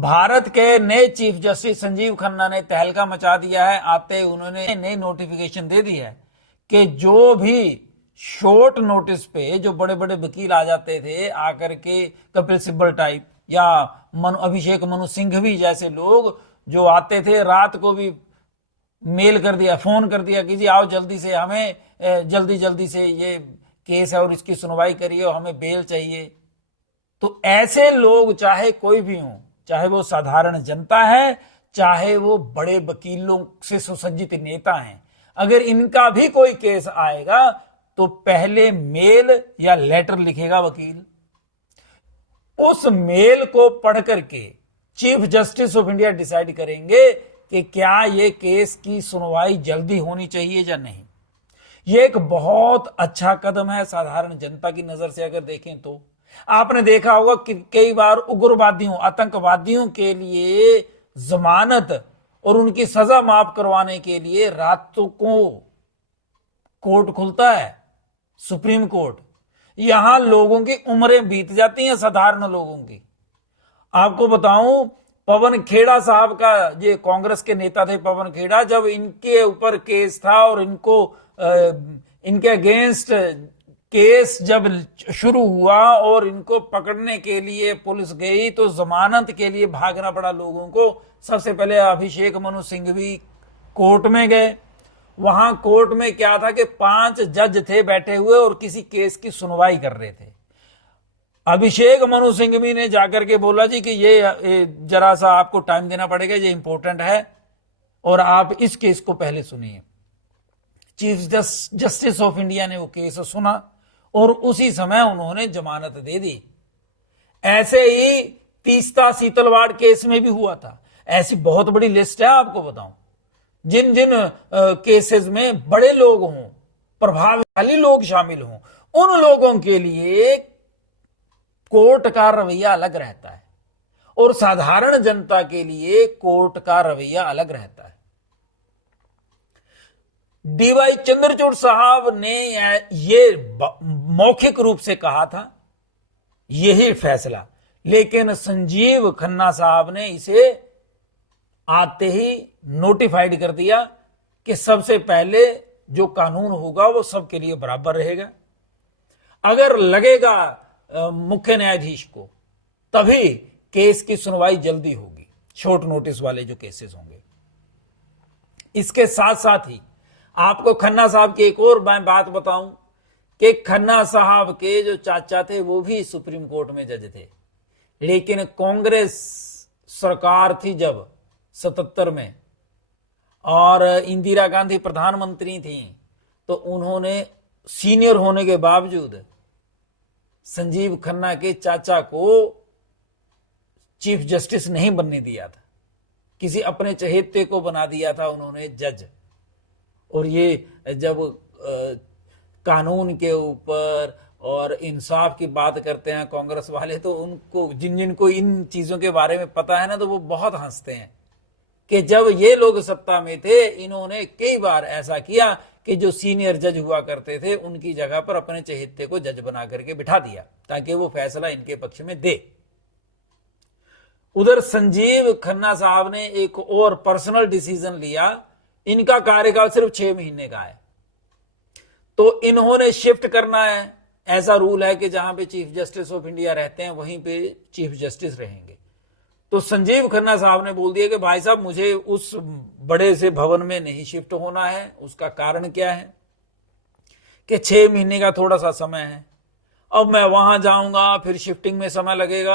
भारत के नए chief justice Sanjeev Khanna ने तहलका मचा दिया है। आते ही उन्होंने नई नोटिफिकेशन दे दी है कि जो भी शॉर्ट नोटिस पे जो बड़े बड़े वकील आ जाते थे आकर के, कपिल सिब्बल टाइप या अभिषेक मनु सिंघवी जैसे लोग जो आते थे, रात को भी मेल कर दिया, फोन कर दिया कि जी आओ जल्दी से, हमें जल्दी से ये केस है और इसकी सुनवाई करिए और हमें बेल चाहिए। तो ऐसे लोग चाहे कोई भी हो, चाहे वो साधारण जनता है, चाहे वो बड़े वकीलों से सुसज्जित नेता हैं, अगर इनका भी कोई केस आएगा तो पहले मेल या लेटर लिखेगा वकील। उस मेल को पढ़ करके chief justice of India decide करेंगे कि क्या ये केस की सुनवाई जल्दी होनी चाहिए या नहीं। ये एक बहुत अच्छा कदम है साधारण जनता की नजर से अगर देखें तो। आपने देखा होगा कि कई बार उग्रवादियों, आतंकवादियों के लिए जमानत और उनकी सजा माफ करवाने के लिए रातों को कोर्ट खुलता है, सुप्रीम कोर्ट। यहां लोगों की उम्रें बीत जाती हैं, साधारण लोगों की। आपको बताऊं, पवन खेड़ा साहब का, ये कांग्रेस के नेता थे पवन खेड़ा, जब इनके ऊपर केस था और इनके अगेंस्ट केस जब शुरू हुआ और इनको पकड़ने के लिए पुलिस गई तो जमानत के लिए भागना पड़ा लोगों को। सबसे पहले अभिषेक मनु सिंघवी कोर्ट में गए। वहां कोर्ट में क्या था कि 5 जज थे बैठे हुए और किसी केस की सुनवाई कर रहे थे। अभिषेक मनु सिंघवी ने जाकर के बोला जी कि ये जरा सा आपको टाइम देना पड़ेगा, ये इंपॉर्टेंट है और आप इस केस को पहले सुनिए। चीफ जस्टिस ऑफ इंडिया ने वो केस सुना और उसी समय उन्होंने जमानत दे दी। ऐसे ही तीस्ता सीतलवाड़ केस में भी हुआ था। ऐसी बहुत बड़ी लिस्ट है, आपको बताऊं, जिन जिन केसेस में बड़े लोग हों, प्रभावशाली लोग शामिल हों, उन लोगों के लिए कोर्ट का रवैया अलग रहता है और साधारण जनता के लिए कोर्ट का रवैया अलग रहता है। डीवाई चंद्रचूड़ साहब ने ये मौखिक रूप से कहा था यही फैसला, लेकिन संजीव खन्ना साहब ने इसे आते ही नोटिफाइड कर दिया कि सबसे पहले जो कानून होगा वो सबके लिए बराबर रहेगा। अगर लगेगा मुख्य न्यायाधीश को तभी केस की सुनवाई जल्दी होगी, शॉर्ट नोटिस वाले जो केसेस होंगे। इसके साथ साथ ही आपको खन्ना साहब की एक और मैं बात बताऊं कि खन्ना साहब के जो चाचा थे वो भी सुप्रीम कोर्ट में जज थे, लेकिन कांग्रेस सरकार थी जब 77 में और इंदिरा गांधी प्रधानमंत्री थी, तो उन्होंने सीनियर होने के बावजूद संजीव खन्ना के चाचा को चीफ जस्टिस नहीं बनने दिया था, किसी अपने चहेते को बना दिया था उन्होंने जज। और ये जब कानून के ऊपर और इंसाफ की बात करते हैं कांग्रेस वाले, तो उनको जिनको इन चीजों के बारे में पता है ना, तो वो बहुत हंसते हैं कि जब ये लोग सत्ता में थे इन्होंने कई बार ऐसा किया कि जो सीनियर जज हुआ करते थे उनकी जगह पर अपने चहेते को जज बना करके बिठा दिया ताकि वो फैसला इनके पक्ष में दे। उधर संजीव खन्ना साहब ने एक और पर्सनल डिसीजन लिया। इनका कार्यकाल सिर्फ 6 महीने का है, तो इन्होंने शिफ्ट करना है। ऐसा रूल है कि जहां पे चीफ जस्टिस ऑफ इंडिया रहते हैं वहीं पे चीफ जस्टिस रहेंगे। तो संजीव खन्ना साहब ने बोल दिया कि भाई साहब मुझे उस बड़े से भवन में नहीं शिफ्ट होना है। उसका कारण क्या है कि 6 महीने का थोड़ा सा समय है, अब मैं वहां जाऊंगा फिर शिफ्टिंग में समय लगेगा।